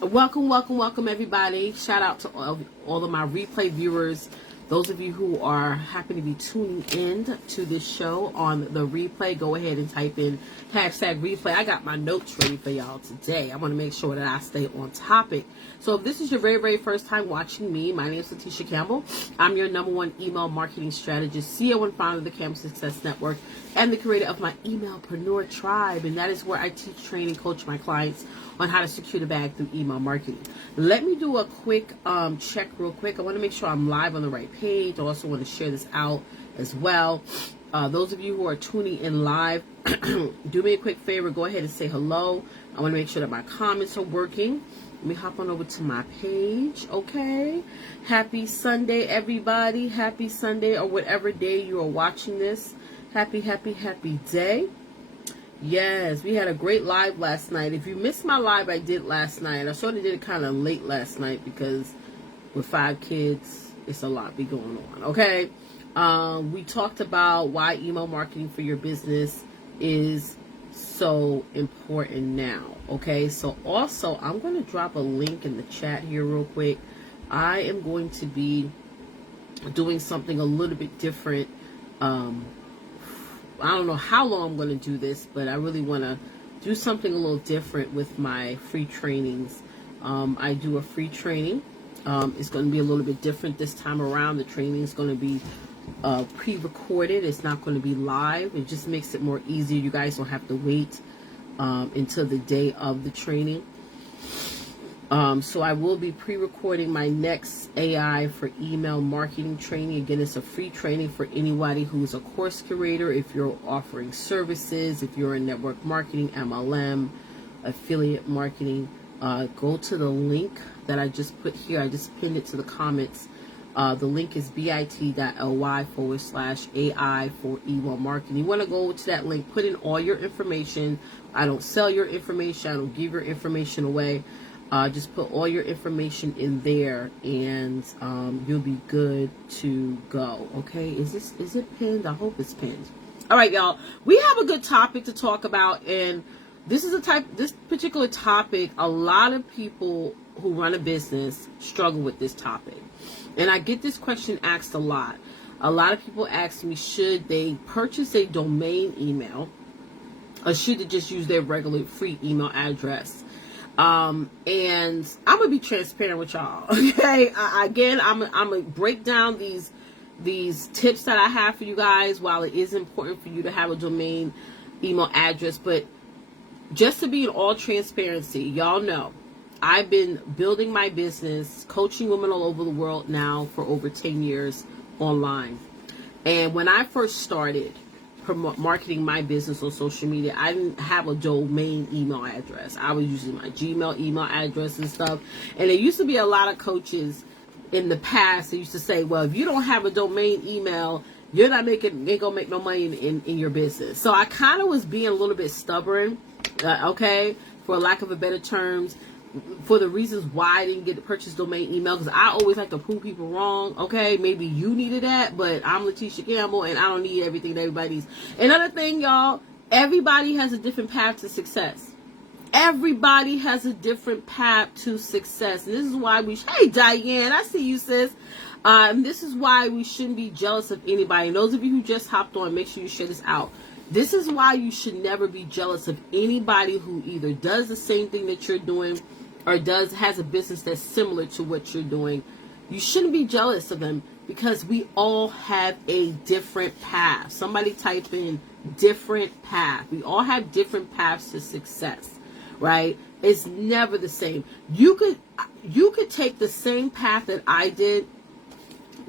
Welcome, everybody. Shout out to all of my replay viewers. Those of you who are happy to be tuning in to this show on the replay, go ahead and type in hashtag replay. I got my notes ready for y'all today. I want to make sure that I stay on topic. So if this is your very, very first time watching me, my name is Letitia Campbell. I'm your #1 email marketing strategist, CEO and founder of the Campbell Success Network, and the creator of my Emailpreneur Tribe. And that is where I teach, train, and coach my clients on how to secure the bag through email marketing. Let me do a quick check real quick. I want to make sure I'm live on the right page. I also want to share this out as well. Those of you who are tuning in live, do me a quick favor. Go ahead and say hello. I want to make sure that my comments are working. Let me hop on over to my page. Okay. Happy Sunday, everybody. Happy Sunday, or whatever day you are watching this. Happy day. Yes, we had a great live last night. If you missed my live I did last night, I sort of did it kind of late last night because with 5 kids, it's a lot be going on, okay? We talked about why email marketing for your business is so important now, okay? So also, I'm going to drop a link in the chat here real quick. I am going to be doing something a little bit different. I don't know how long I'm going to do this, but I really want to do something a little different with my free trainings. I do a free training. It's going to be a little bit different this time around. The training is going to be pre-recorded. It's not going to be live. It just makes it more easier. You guys don't have to wait until the day of the training. So I will be pre-recording my next AI for email marketing training. Again, it's a free training for anybody who's a course curator. If you're offering services, if you're in network marketing, MLM, affiliate marketing, go to the link that I just put here. I just pinned it to the comments. The link is bit.ly/AI for email marketing. You want to go to that link, put in all your information. I don't sell your information. I don't give your information away. Just put all your information in there, and you'll be good to go. Okay, is it pinned? I hope it's pinned. All right, y'all. We have a good topic to talk about, and this particular topic. A lot of people who run a business struggle with this topic, and I get this question asked a lot. A lot of people ask me, should they purchase a domain email, or should they just use their regular free email address? And I'm gonna be transparent with y'all. Okay, again, I'm gonna break down these tips that I have for you guys. While it is important for you to have a domain email address, but just to be in all transparency, y'all know I've been building my business, coaching women all over the world now for over 10 years online. And when I first started marketing my business on social media, I didn't have a domain email address. I was using my Gmail email address and stuff. And there used to be a lot of coaches in the past that used to say, well, if you don't have a domain email, you're not ain't gonna make no money in your business. So I kind of was being a little bit stubborn, okay, for lack of a better terms, for the reasons why I didn't get to purchase domain email, because I always like to prove people wrong. Okay, maybe you needed that, but I'm Letitia Campbell and I don't need everything that everybody needs. Another thing, y'all, everybody has a different path to success. Everybody has a different path to success. And this is why hey Diane, I see you, sis. This is why we shouldn't be jealous of anybody. And those of you who just hopped on, make sure you share this out. This is why you should never be jealous of anybody who either does the same thing that you're doing or has a business that's similar to what you're doing. You shouldn't be jealous of them, because we all have a different path. Somebody type in different path. We all have different paths to success, right? It's never the same. You could take the same path that I did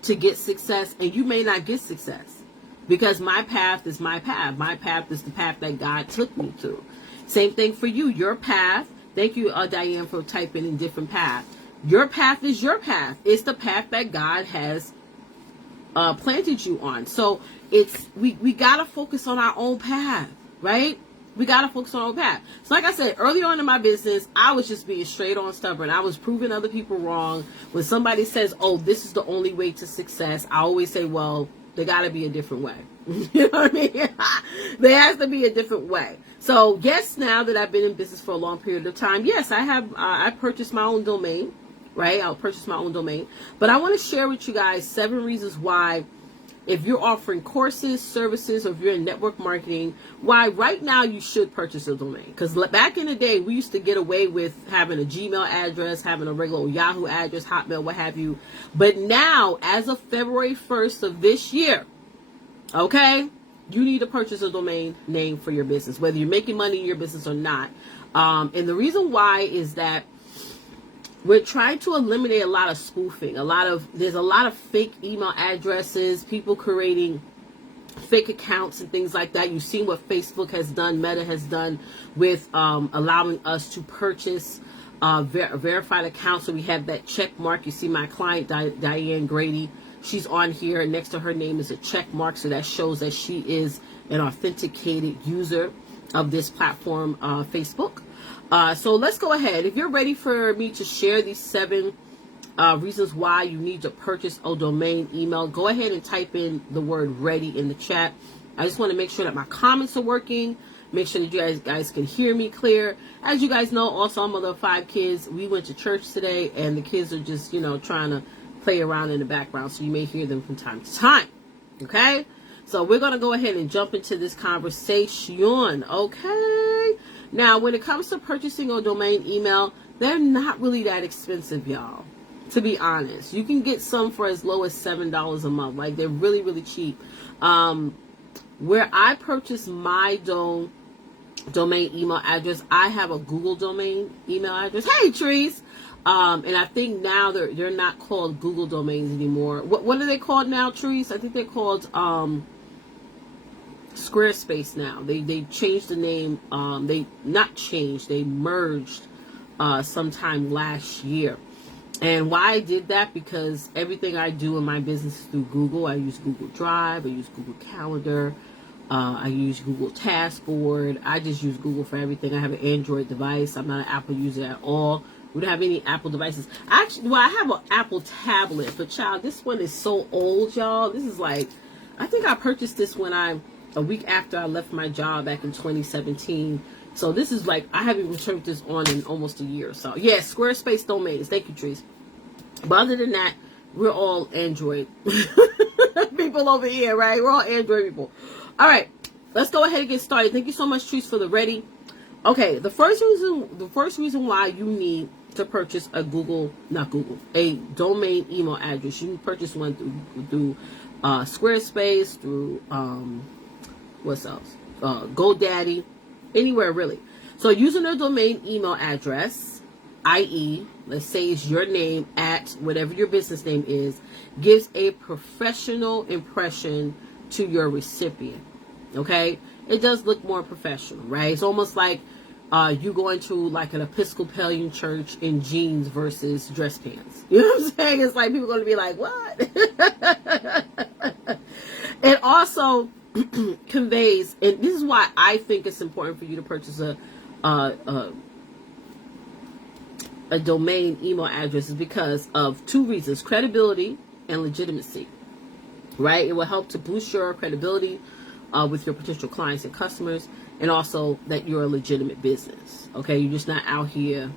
to get success, and you may not get success, because my path is my path. My path is the path that God took me to. Same thing for you. Your path. Thank you, Diane, for typing in different path. Your path is your path. It's the path that God has planted you on. So we gotta focus on our own path, right? We gotta focus on our own path. So like I said, early on in my business, I was just being straight on stubborn. I was proving other people wrong. When somebody says, oh, this is the only way to success, I always say, well, there got to be a different way. You know what I mean? There has to be a different way. So yes, now that I've been in business for a long period of time, yes, I have, I purchased my own domain, right? I'll purchase my own domain. But I want to share with you guys 7 reasons why, if you're offering courses, services, or if you're in network marketing, why right now you should purchase a domain. Because back in the day, we used to get away with having a Gmail address, having a regular Yahoo address, Hotmail, what have you. But now, as of February 1st of this year, okay, you need to purchase a domain name for your business, whether you're making money in your business or not. And the reason why is that we're trying to eliminate a lot of spoofing. There's a lot of fake email addresses, people creating fake accounts and things like that. You've seen what Facebook has done, Meta has done with allowing us to purchase verified accounts. So we have that check mark. You see my client, Diane Grady. She's on here. Next to her name is a check mark. So that shows that she is an authenticated user of this platform, Facebook. So let's go ahead. If you're ready for me to share these 7 reasons why you need to purchase a domain email, go ahead and type in the word ready in the chat. I just want to make sure that my comments are working. Make sure that you guys can hear me clear. As you guys know, also I'm mother of 5 kids. We went to church today and the kids are just, trying to play around in the background. So you may hear them from time to time. Okay? So we're going to go ahead and jump into this conversation. Okay? Now, when it comes to purchasing a domain email, they're not really that expensive, y'all. To be honest, you can get some for as low as $7 a month. Like, they're really, really cheap. Where I purchased my domain email address, I have a Google domain email address. Hey, Trees. And I think now they're not called Google domains anymore. What are they called now, Trees? I think they're called Squarespace now. They changed the name. They merged sometime last year. And why I did that, because everything I do in my business is through Google. I use Google Drive, I use Google Calendar, I use Google Task Board. I just use Google for everything. I have an Android device. I'm not an Apple user at all. We don't have any Apple devices. Actually, well, I have an Apple tablet, but child, this one is so old, y'all. This is like, I think I purchased this when a week after I left my job back in 2017. So this is like, I haven't even turned this on in almost a year. So yeah, Squarespace domains. Thank you, Trees. But other than that, we're all Android people over here, right? We're all Android people. All right, let's go ahead and get started. Thank you so much, Trees, for the ready. Okay, the first reason why you need to purchase a a domain email address. You can purchase one through Squarespace, through what's else? GoDaddy, anywhere really. So using a domain email address, i.e., let's say it's your name at whatever your business name is, gives a professional impression to your recipient. Okay? It does look more professional, right? It's almost like you going to like an Episcopalian church in jeans versus dress pants. You know what I'm saying? It's like people are going to be like, what? It also conveys, and this is why I think it's important for you to purchase a domain email address, is because of 2 reasons: credibility and legitimacy. Right? It will help to boost your credibility with your potential clients and customers, and also that you're a legitimate business. Okay, you're just not out here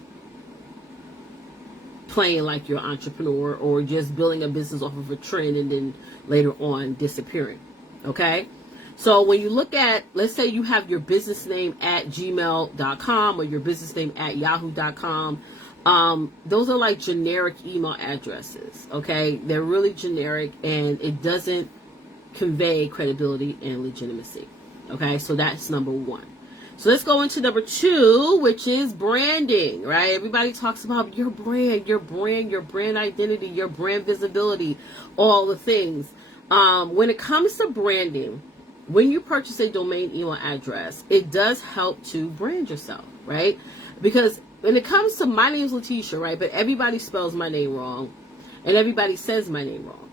playing like you're an entrepreneur or just building a business off of a trend and then later on disappearing. Okay, so when you look at, let's say you have your business name at gmail.com or your business name at yahoo.com. Those are like generic email addresses. Okay, they're really generic and it doesn't convey credibility and legitimacy. Okay, so that's number 1. So let's go into number 2, which is branding, right? Everybody talks about your brand identity, your brand visibility, all the things. When it comes to branding, when you purchase a domain email address, it does help to brand yourself, right? Because when it comes to, my name's Letitia, right? But everybody spells my name wrong and everybody says my name wrong,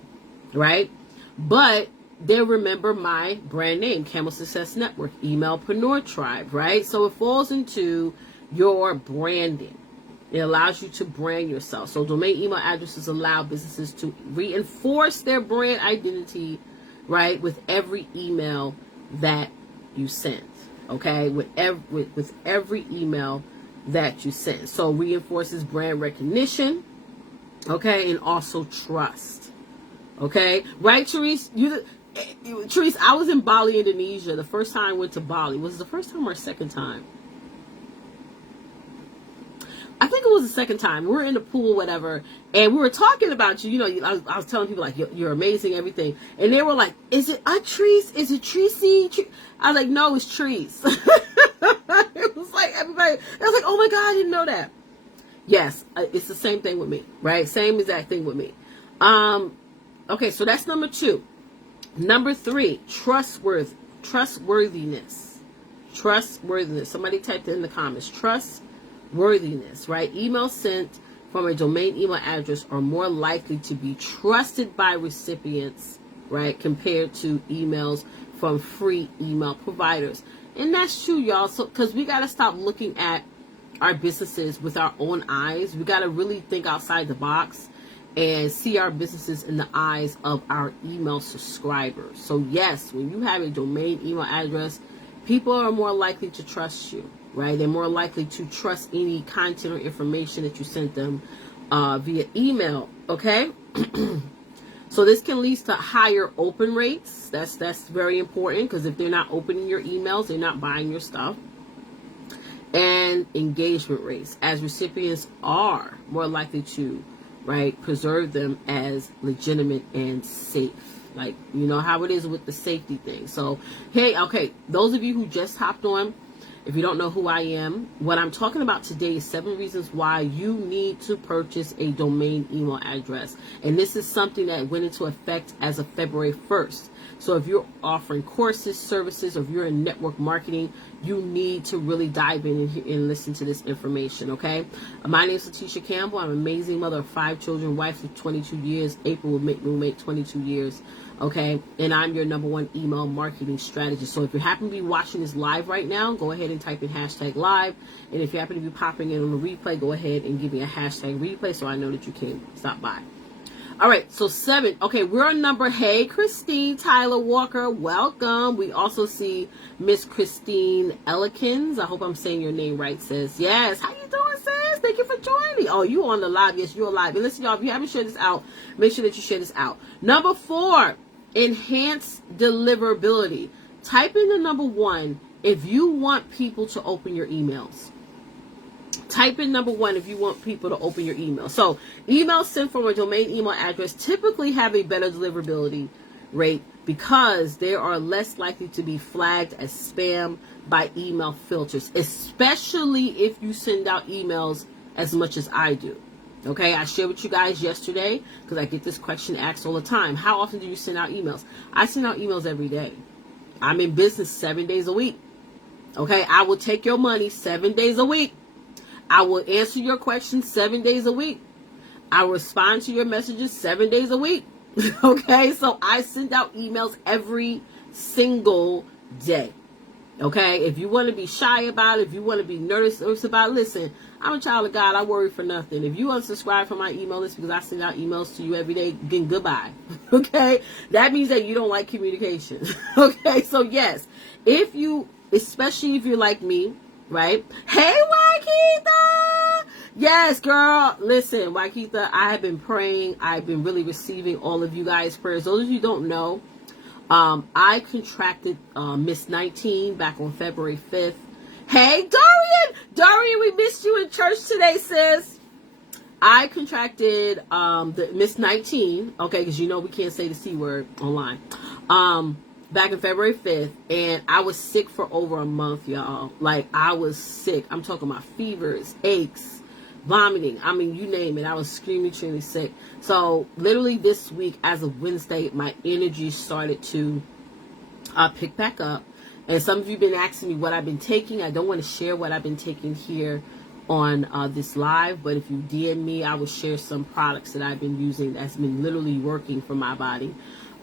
right? But they remember my brand name, Camel Success Network, Emailpreneur Tribe, right? So it falls into your branding. It allows you to brand yourself. So domain email addresses allow businesses to reinforce their brand identity right? With every email that you send, okay? With every email that you send. So reinforces brand recognition, okay, and also trust, okay? Right, Therese? Therese, I was in Bali, Indonesia. The first time I went to Bali. Was it the first time or second time? I think it was the second time. We were in the pool, whatever, and we were talking about you. You know, I was telling people, like, you're amazing, everything. And they were like, is it a Treese? Is it Treesy? I was like, no, it's Treese. It was like, everybody, I was like, oh my God, I didn't know that. Yes, it's the same thing with me, right? Same exact thing with me. Okay, so that's number 2. Number 3, trustworthiness. Trustworthiness. Somebody typed it in the comments. Trustworthiness, right? Emails sent from a domain email address are more likely to be trusted by recipients, right, compared to emails from free email providers. And that's true, y'all. So, because we got to stop looking at our businesses with our own eyes. We got to really think outside the box and see our businesses in the eyes of our email subscribers. So yes, when you have a domain email address, people are more likely to trust you, right? They're more likely to trust any content or information that you sent them via email, okay? So this can lead to higher open rates. That's very important, because if they're not opening your emails, they're not buying your stuff. And engagement rates, as recipients are more likely to, right, preserve them as legitimate and safe. Like, you know how it is with the safety thing. So, hey, okay, those of you who just hopped on, if you don't know who I am, what I'm talking about today is 7 reasons why you need to purchase a domain email address. And this is something that went into effect as of February 1st. So if you're offering courses, services, or if you're in network marketing, you need to really dive in and listen to this information, okay? My name is Letitia Campbell. I'm an amazing mother of 5 children, wife for 22 years. April will make 22 years, okay? And I'm your #1 email marketing strategist. So if you happen to be watching this live right now, go ahead and type in #live. And if you happen to be popping in on the replay, go ahead and give me a #replay so I know that you came, stop by. All right, so 7. Okay, we're on number. Hey, Christine Tyler Walker, welcome. We also see Miss Christine Ellikins. I hope I'm saying your name right, sis. Yes, how you doing, sis? Thank you for joining. Oh, you on the live? Yes, you're live. And listen, y'all, if you haven't shared this out, make sure that you share this out. Number 4, enhance deliverability. Type in the number 1 if you want people to open your emails. Type in number 1 if you want people to open your email. So emails sent from a domain email address typically have a better deliverability rate because they are less likely to be flagged as spam by email filters, especially if you send out emails as much as I do. Okay, I shared with you guys yesterday because I get this question asked all the time. How often do you send out emails? I send out emails every day. I'm in business 7 days a week. Okay, I will take your money 7 days a week. I will answer your questions 7 days a week. I respond to your messages 7 days a week. Okay, so I send out emails every single day. Okay, if you want to be shy about it, if you want to be nervous about it, listen, I'm a child of God. I worry for nothing. If you unsubscribe from my email list because I send out emails to you every day, then goodbye. Okay, that means that you don't like communication. Okay, so yes, if you, especially if you're like me, right? Hey, Waikita! Yes, girl. Listen, Waikita, I have been praying. I've been really receiving all of you guys' prayers. Those of you who don't know, I contracted Miss 19 back on February 5th. Hey, Dorian! Dorian, we missed you in church today, sis. I contracted the Miss 19, okay, because you know we can't say the C word online. Back in February 5th, and I was sick for over a month, y'all. Like, I was sick. I'm talking about fevers, aches, vomiting. I mean, you name it. I was extremely sick. So, literally this week, as of Wednesday, my energy started to pick back up. And some of you have been asking me what I've been taking. I don't want to share what I've been taking here on this live, but if you DM me, I will share some products that I've been using that's been literally working for my body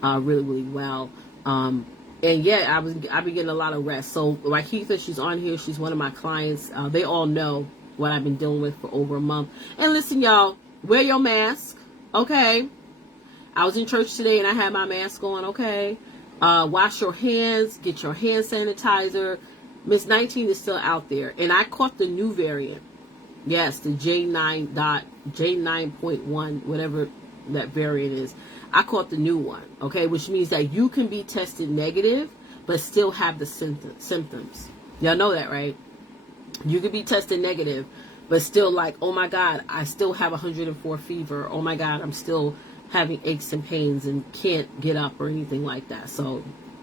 really well. And yeah, I've been getting a lot of rest. So Waikita, she's on here. She's one of my clients. They all know what I've been dealing with for over a month. And listen, y'all, wear your mask, okay? I was in church today and I had my mask on, okay? Wash your hands, get your hand sanitizer. Miss 19 is still out there. And I caught the new variant. Yes, the J9.1, whatever that variant is. I caught the new one, okay? Which means that you can be tested negative, but still have the symptoms. Y'all know that, right? You can be tested negative, but still like, oh my God, I still have 104 fever. Oh my God, I'm still having aches and pains and can't get up or anything like that. So,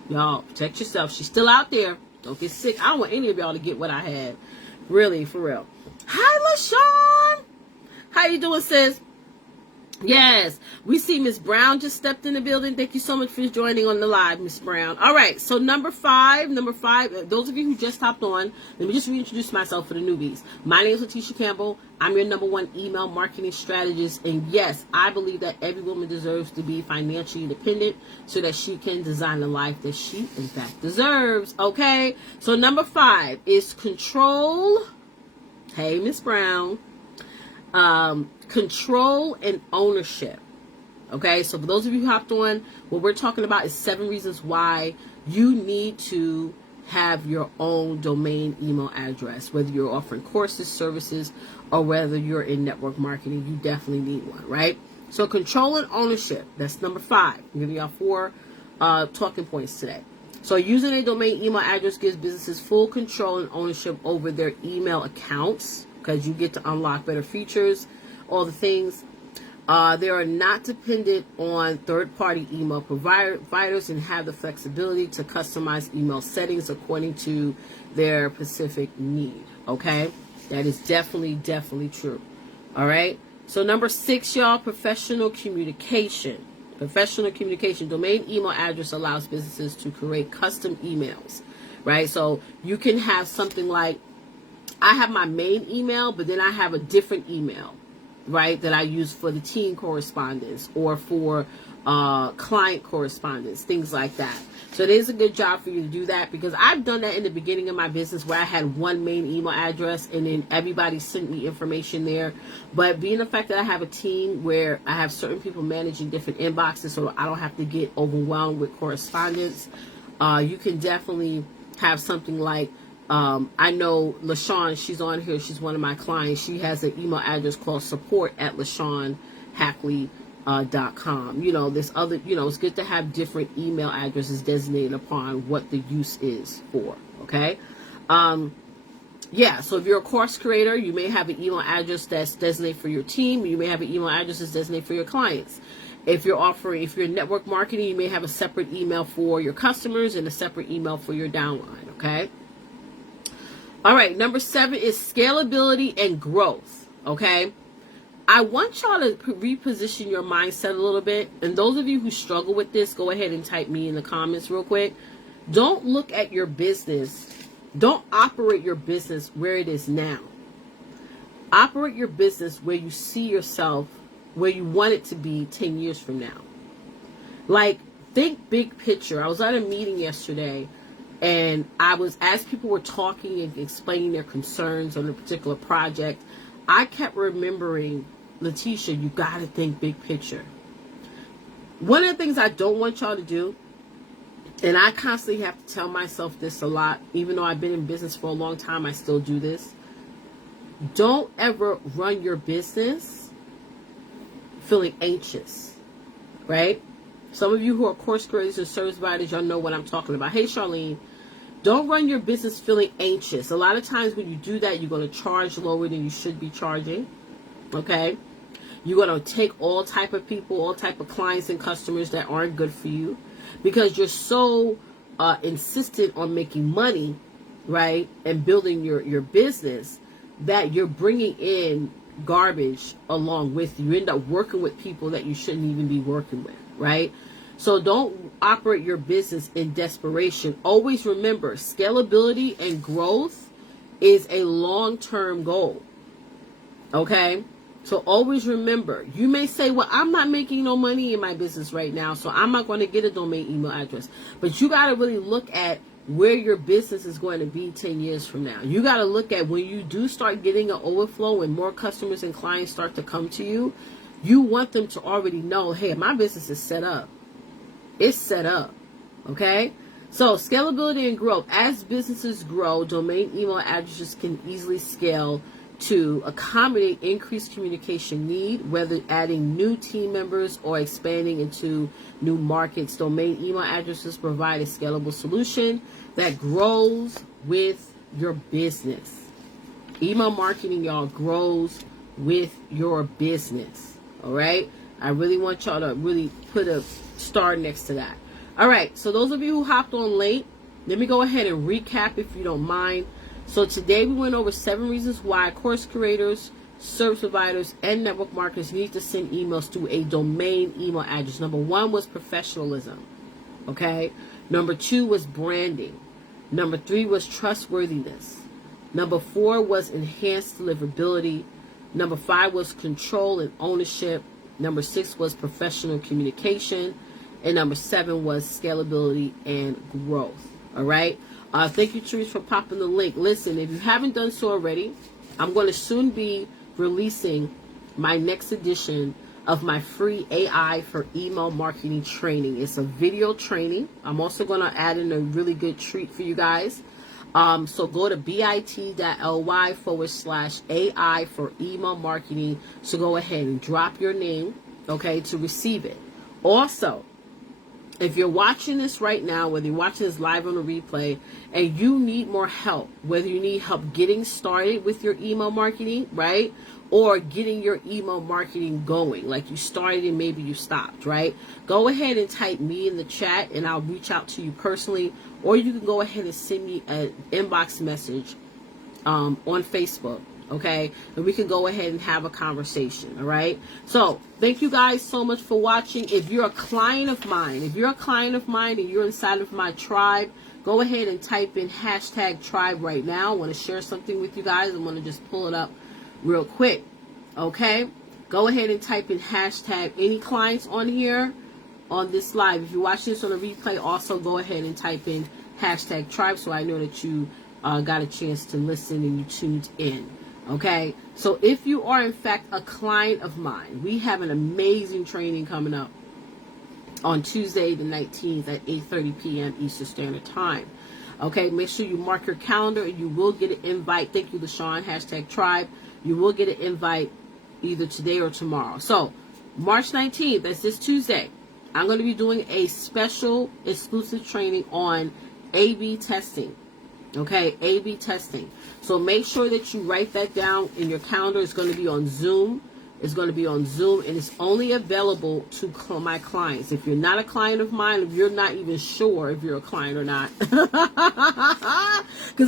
y'all, protect yourself. She's still out there. Don't get sick. I don't want any of y'all to get what I had. Really, for real. Hi, LaShawn. How you doing, sis? Yes, we see Miss Brown just stepped in the building. Thank you so much for joining on the live, Miss Brown. All right, so number five, those of you who just hopped on, let me just reintroduce myself for the newbies. My name is Letitia Campbell. I'm your #1 email marketing strategist. And yes, I believe that every woman deserves to be financially independent so that she can design the life that she, in fact, deserves. Okay, so number 5 is control. Hey, Miss Brown. Control and ownership. Okay, so for those of you who hopped on, what we're talking about is 7 reasons why you need to have your own domain email address. Whether you're offering courses, services, or whether you're in network marketing, you definitely need one, right? So control and ownership, that's number 5. I'm giving y'all 4 talking points today. So using a domain email address gives businesses full control and ownership over their email accounts, because you get to unlock better features, all the things. They are not dependent on third-party email providers and have the flexibility to customize email settings according to their specific need. Okay, that is definitely true. All right. So number 6, y'all, professional communication. Professional communication. Domain email address allows businesses to create custom emails, right? So you can have something like, I have my main email, but then I have a different email, right, that I use for the team correspondence or for client correspondence, things like that. So it is a good job for you to do that, because I've done that in the beginning of my business where I had one main email address and then everybody sent me information there. But being the fact that I have a team where I have certain people managing different inboxes, so I don't have to get overwhelmed with correspondence, you can definitely have something like, I know LaShawn, she's on here. She's one of my clients. She has an email address called support@LaShawnHackley.com. You know, there's other, you know, it's good to have different email addresses designated upon what the use is for. Okay. Yeah. So if you're a course creator, you may have an email address that's designated for your team. You may have an email address that's designated for your clients. If you're in network marketing, you may have a separate email for your customers and a separate email for your downline. Okay. All right, number 7 is scalability and growth, okay? I want y'all to reposition your mindset a little bit. And those of you who struggle with this, go ahead and type me in the comments real quick. Don't look at your business. Don't operate your business where it is now. Operate your business where you see yourself, where you want it to be 10 years from now. Like, think big picture. I was at a meeting yesterday, and as people were talking and explaining their concerns on a particular project, I kept remembering, Letitia, you got to think big picture. One of the things I don't want y'all to do, and I constantly have to tell myself this a lot, even though I've been in business for a long time, I still do this. Don't ever run your business feeling anxious, right? Some of you who are course creators and service providers, y'all know what I'm talking about. Hey, Charlene. Don't run your business feeling anxious. A lot of times when you do that, you're going to charge lower than you should be charging. Okay? You're going to take all type of people, all type of clients and customers that aren't good for you, because you're so insistent on making money, right, and building your business, that you're bringing in garbage along with you. You end up working with people that you shouldn't even be working with, right? So don't operate your business in desperation. Always remember, scalability and growth is a long-term goal. Okay? So always remember, you may say, well, I'm not making no money in my business right now, so I'm not going to get a domain email address. But you got to really look at where your business is going to be 10 years from now. You got to look at when you do start getting an overflow and more customers and clients start to come to you, you want them to already know, hey, my business is set up. It's set up. Okay? So scalability and growth. As businesses grow, domain email addresses can easily scale to accommodate increased communication need, whether adding new team members or expanding into new markets. Domain email addresses provide a scalable solution that grows with your business. Email marketing, y'all, grows with your business. All right? I really want y'all to really put a star next to that. All right, so those of you who hopped on late, let me go ahead and recap if you don't mind. So today we went over 7 reasons why course creators, service providers, and network marketers need to send emails to a domain email address. Number 1 was professionalism. Okay. Number 2 was branding. Number 3 was trustworthiness. Number 4 was enhanced deliverability. Number 5 was control and ownership. Number 6 was professional communication. And number 7 was scalability and growth. All right. Thank you, Therese, for popping the link. Listen, if you haven't done so already, I'm going to soon be releasing my next edition of my free AI for email marketing training. It's a video training. I'm also going to add in a really good treat for you guys. So go to bit.ly/AI for email marketing. So go ahead and drop your name, okay, to receive it. Also, if you're watching this right now, whether you're watching this live on a replay, and you need more help, whether you need help getting started with your email marketing, right? Or getting your email marketing going, like you started and maybe you stopped, right? Go ahead and type me in the chat and I'll reach out to you personally, or you can go ahead and send me an inbox message on Facebook. Okay, and we can go ahead and have a conversation. All right. So thank you guys so much for watching. If you're a client of mine, and you're inside of my tribe, go ahead and type in #tribe right now. I want to share something with you guys. I'm going to just pull it up real quick. Okay. Go ahead and type in #. Any clients on here on this live, if you're watching this on a replay, also go ahead and type in #tribe so I know that you got a chance to listen and you tuned in. Okay, so if you are in fact a client of mine, we have an amazing training coming up on Tuesday the 19th at 8:30 p.m. Eastern Standard Time. Okay, make sure you mark your calendar and you will get an invite. Thank you, LaShawn, #tribe. You will get an invite either today or tomorrow. So March 19th, that's this Tuesday, I'm going to be doing a special exclusive training on A/B testing. Okay, A/B testing. So make sure that you write that down in your calendar. It's going to be on Zoom. It's going to be on Zoom, and it's only available to my clients. If you're not a client of mine, if you're not even sure if you're a client or not, because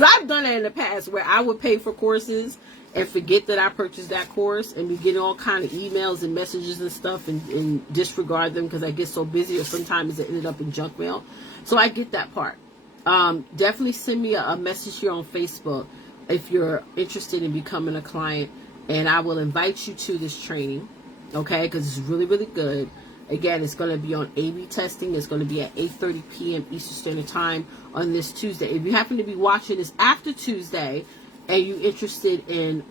I've done that in the past where I would pay for courses and forget that I purchased that course, and be getting all kind of emails and messages and stuff and disregard them because I get so busy, or sometimes it ended up in junk mail. So I get that part. Definitely send me a message here on Facebook if you're interested in becoming a client, and I will invite you to this training, okay, because it's really, really good. Again, it's going to be on A/B testing. It's going to be at 8:30 p.m. Eastern Standard Time on this Tuesday. If you happen to be watching this after Tuesday and you're interested in,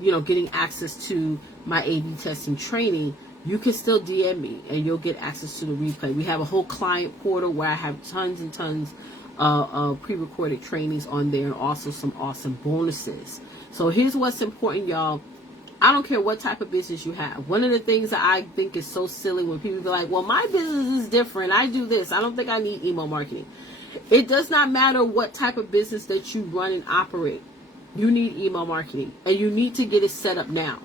getting access to my A/B testing training, you can still DM me and you'll get access to the replay. We have a whole client portal where I have tons and tons pre-recorded trainings on there, and also some awesome bonuses. So here's what's important, y'all. I don't care what type of business you have. One of the things that I think is so silly when people be like, well, my business is different, I do this, I don't think I need email marketing. It does not matter what type of business that you run and operate. You need email marketing, and you need to get it set up now.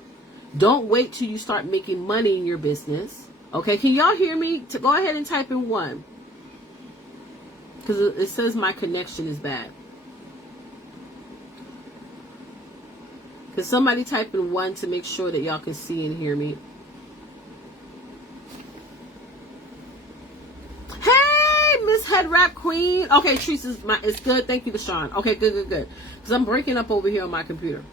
Don't wait till you start making money in your business. Okay, can y'all hear me? Go ahead and type in 1. Because it says my connection is bad. Because somebody type in 1 to make sure that y'all can see and hear me. Hey, Miss Head Wrap Queen. Okay, Teresa's it's good. Thank you, LaShawn. Okay, good. Because I'm breaking up over here on my computer.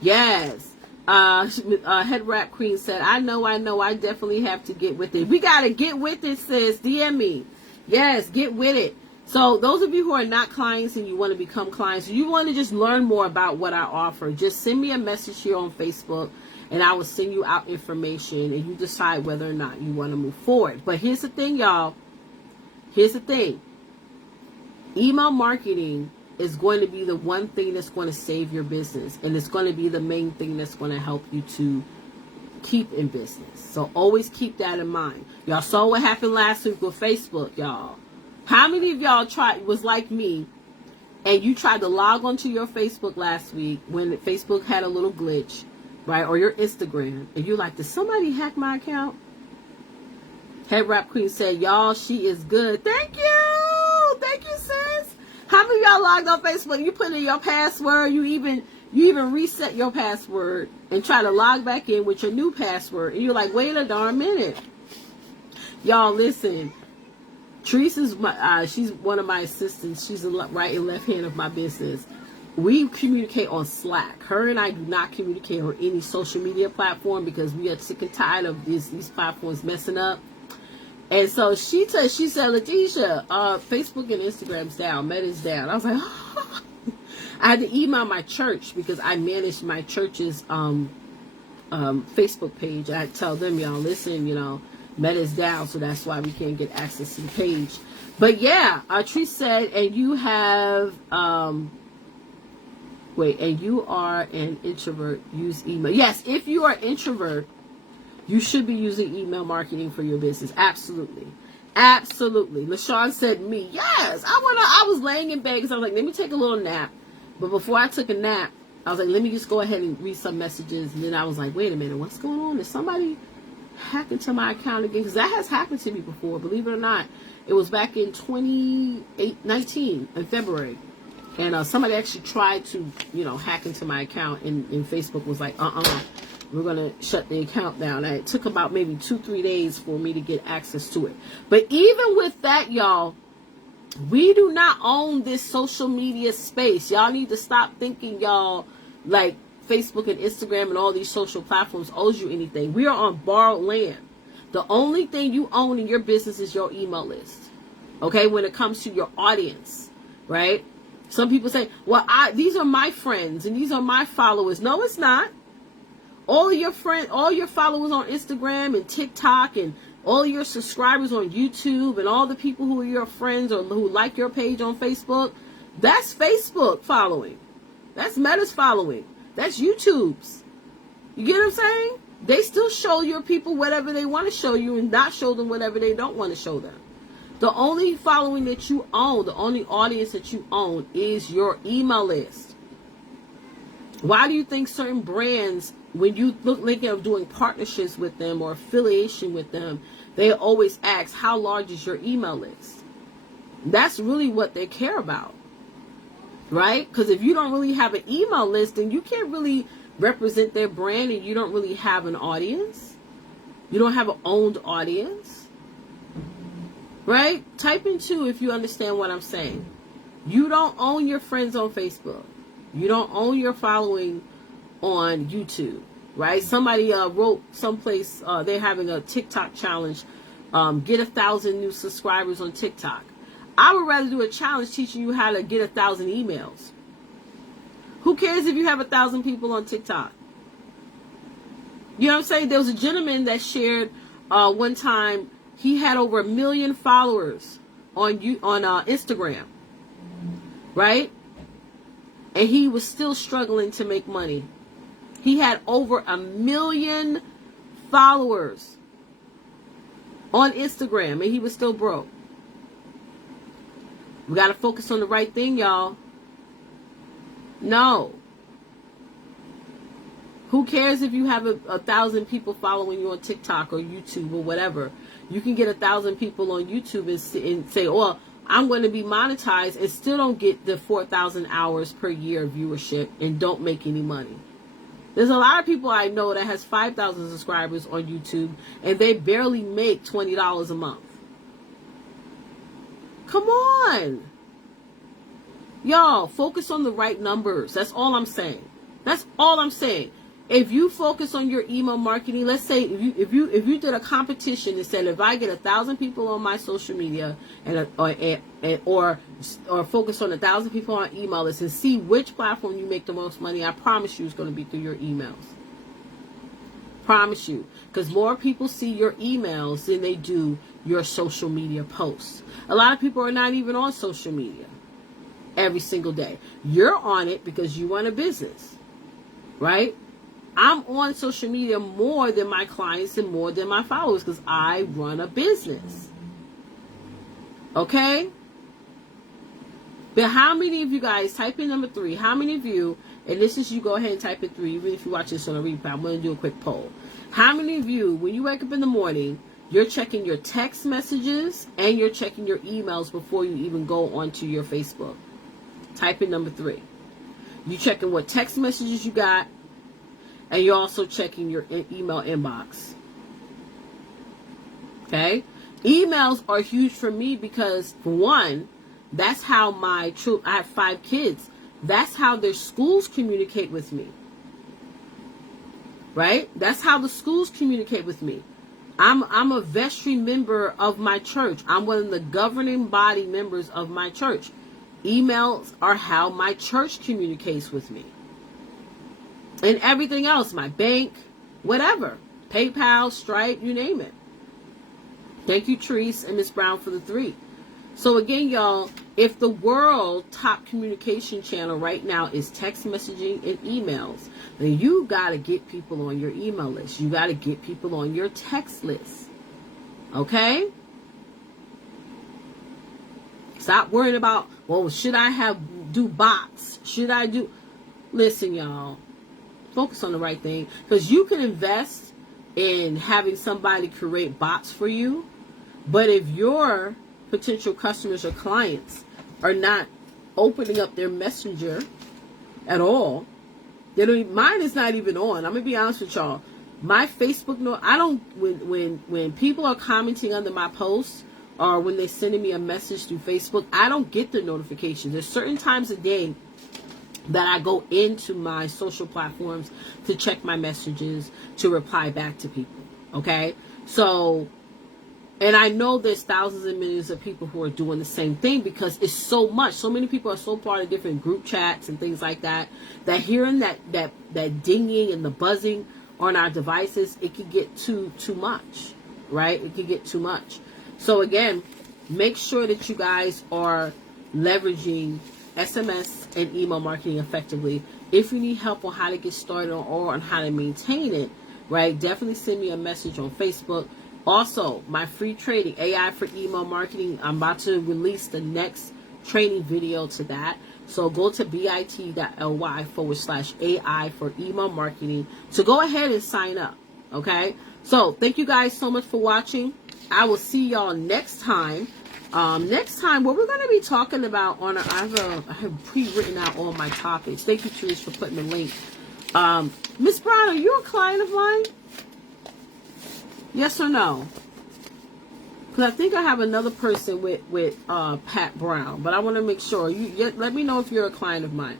Yes. Head Wrap Queen said, I know. I definitely have to get with it. We got to get with it, sis. DM me. Yes, get with it. So those of you who are not clients and you want to become clients, you want to just learn more about what I offer, just send me a message here on Facebook and I will send you out information and you decide whether or not you want to move forward. But here's the thing, y'all. Here's the thing. Email marketing is going to be the one thing that's going to save your business, and it's going to be the main thing that's going to help you to keep in business. So always keep that in mind. Y'all saw what happened last week with Facebook, y'all. How many of y'all was like me, and you tried to log onto your Facebook last week when Facebook had a little glitch, right? Or your Instagram, and you're like, did somebody hack my account? Head Wrap Queen said, y'all, she is good. Thank you. Thank you, sis. How many of y'all logged on Facebook? You put in your password. You even reset your password and try to log back in with your new password. And you're like, wait a darn minute. Y'all, listen. Teresa's she's one of my assistants. She's the right and left hand of my business. We communicate on Slack. Her and I do not communicate on any social media platform because we are sick and tired of these platforms messing up. And so she said, Letitia, Facebook and Instagram's down, Meta's down. I was like, oh. I had to email my church because I managed my church's Facebook page. I tell them, y'all, listen, Meta's down, so that's why we can't get access to the page. But yeah, Trish said, and you have, and you are an introvert, use email. Yes, if you are an introvert, you should be using email marketing for your business. Absolutely. Absolutely. LaShawn said me. Yes. I was laying in bed because I was like, let me take a little nap. But before I took a nap, I was like, let me just go ahead and read some messages. And then I was like, wait a minute, what's going on? Is somebody hacking to my account again? Because that has happened to me before, believe it or not. It was back in 2019 in February. And somebody actually tried to, hack into my account. And Facebook was like, we're going to shut the account down. And it took about maybe 2-3 days for me to get access to it. But even with that, y'all, we do not own this social media space. Y'all need to stop thinking, y'all, like Facebook and Instagram and all these social platforms owes you anything. We are on borrowed land. The only thing you own in your business is your email list. Okay, when it comes to your audience, right? Some people say, well, these are my friends and these are my followers. No, it's not. All your followers on Instagram and TikTok and all your subscribers on YouTube and all the people who are your friends or who like your page on Facebook, that's Facebook following. That's Meta's following. That's YouTube's. You get what I'm saying? They still show your people whatever they want to show you and not show them whatever they don't want to show them. The only following that you own, the only audience that you own is your email list. Why do you think certain brands, when you thinking of doing partnerships with them or affiliation with them, they always ask, how large is your email list? That's really what they care about, right? Because if you don't really have an email list, then you can't really represent their brand and you don't really have an audience. You don't have an owned audience, right? Type in 2 if you understand what I'm saying. You don't own your friends on Facebook. You don't own your following on YouTube, right? Somebody wrote someplace they're having a TikTok challenge, get 1,000 new subscribers on TikTok. I would rather do a challenge teaching you how to get 1,000 emails. Who cares if you have 1,000 people on TikTok? You know what I'm saying? There was a gentleman that shared one time he had over 1 million followers on Instagram, right? And he was still struggling to make money. He had over 1 million followers on Instagram, and he was still broke. We got to focus on the right thing, y'all. No. Who cares if you have 1,000 people following you on TikTok or YouTube or whatever? You can get 1,000 people on YouTube and say, well, I'm going to be monetized and still don't get the 4,000 hours per year viewership and don't make any money. There's a lot of people I know that has 5,000 subscribers on YouTube and they barely make $20 a month. Come on. Y'all, focus on the right numbers. That's all I'm saying. That's all I'm saying. If you focus on your email marketing, let's say if you did a competition and said, if I get 1,000 people on my social media or focus on 1,000 people on email lists and see which platform you make the most money, I promise you it's going to be through your emails. Promise you, because more people see your emails than they do your social media posts. A lot of people are not even on social media. every single day. You're on it because you run a business, right? I'm on social media more than my clients and more than my followers because I run a business. Okay? But how many of you guys, type in number 3, how many of you, and this is you go ahead and type in 3, even if you watch this on a replay, I'm going to do a quick poll. How many of you, when you wake up in the morning, you're checking your text messages and you're checking your emails before you even go onto your Facebook? Type in number 3. You checking what text messages you got, and you're also checking your email inbox. Okay? Emails are huge for me because, for one, that's how I have 5 kids. That's how their schools communicate with me. Right? That's how the schools communicate with me. I'm a vestry member of my church. I'm one of the governing body members of my church. Emails are how my church communicates with me. And everything else, my bank, whatever. PayPal, Stripe, you name it. Thank you, Therese and Miss Brown, for the 3. So again, y'all, if the world top communication channel right now is text messaging and emails, then you got to get people on your email list. You got to get people on your text list. Okay? Stop worrying about, well, should I do bots? Should I do... Listen, y'all. Focus on the right thing. Because you can invest in having somebody create bots for you. But if your potential customers or clients are not opening up their messenger at all, they don't even, mine is not even on. I'm gonna be honest with y'all. My Facebook, when people are commenting under my posts or when they're sending me a message through Facebook, I don't get the notifications. There's certain times a day that I go into my social platforms to check my messages, to reply back to people. Okay, so. And I know there's thousands and millions of people who are doing the same thing because it's so much. So many people are so part of different group chats and things like that, that hearing that dinging and the buzzing on our devices, it could get too much, right? It could get too much. So again, make sure that you guys are leveraging SMS and email marketing effectively. If you need help on how to get started or on how to maintain it, right? Definitely send me a message on Facebook. Also, my free training, AI for email marketing, I'm about to release the next training video to that. So go to bit.ly/AI for email marketing to go ahead and sign up. Okay? So thank you guys so much for watching. I will see y'all next time. Next time, what we're going to be talking about I have pre-written out all my topics. Thank you, Therese, for putting the link. Miss Brown, are you a client of mine? Yes or no? Because I think I have another person with Pat Brown, but I want to make sure. Let me know if you're a client of mine.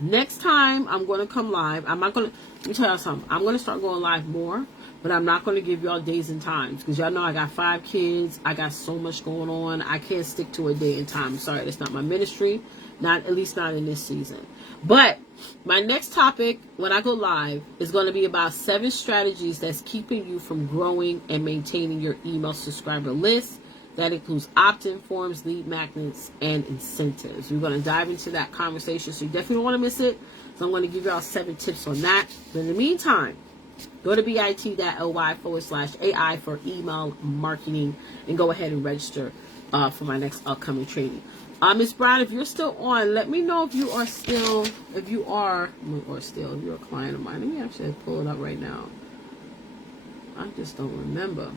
Next time I'm going to come live. I'm not going to. Let me tell y'all something. I'm going to start going live more, but I'm not going to give y'all days and times because y'all know I got 5 kids. I got so much going on. I can't stick to a day and time. Sorry, that's not my ministry. At least not in this season. But my next topic when I go live is going to be about 7 strategies that's keeping you from growing and maintaining your email subscriber list. That includes opt-in forms, lead magnets, and incentives. We're going to dive into that conversation, so you definitely don't want to miss it. So I'm going to give y'all 7 tips on that. But in the meantime, go to bit.ly/AI for email marketing and go ahead and register for my next upcoming training. Miss Brown, if you're still on, let me know if you're a client of mine. Let me actually pull it up right now. I just don't remember.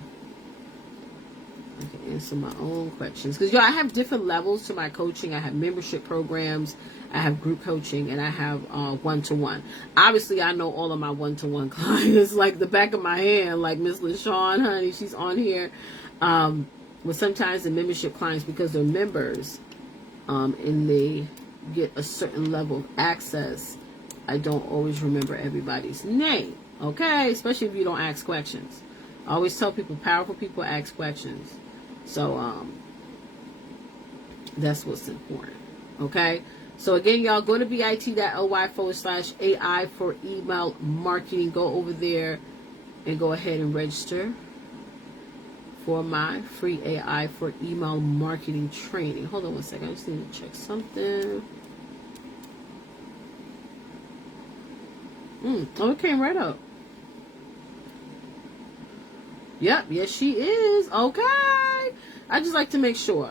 I can answer my own questions. Because I have different levels to my coaching. I have membership programs, I have group coaching, and I have one-to-one. Obviously, I know all of my one-to-one clients like the back of my hand, like Miss LaShawn, honey, she's on here. But sometimes the membership clients, because they're members, and they get a certain level of access, I don't always remember everybody's name, okay? Especially if you don't ask questions. I always tell people, powerful people ask questions. So, that's what's important, okay? So again, y'all, go to bit.ly/AI for email marketing. Go over there and go ahead and register for my free AI for email marketing training. Hold on one second. I just need to check something. Oh, it came right up. Yep, yes she is. Okay. I just like to make sure.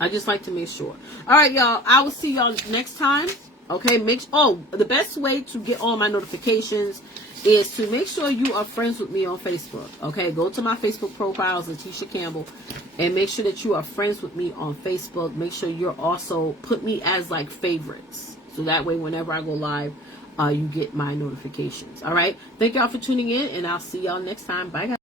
All right, y'all. I will see y'all next time. Okay, the best way to get all my notifications is to make sure you are friends with me on Facebook. Okay, go to my Facebook profile, Letitia Campbell, and make sure that you are friends with me on Facebook. Make sure you're also put me as like favorites, so that way whenever I go live, you get my notifications. All right, thank y'all for tuning in, and I'll see y'all next time. Bye, guys.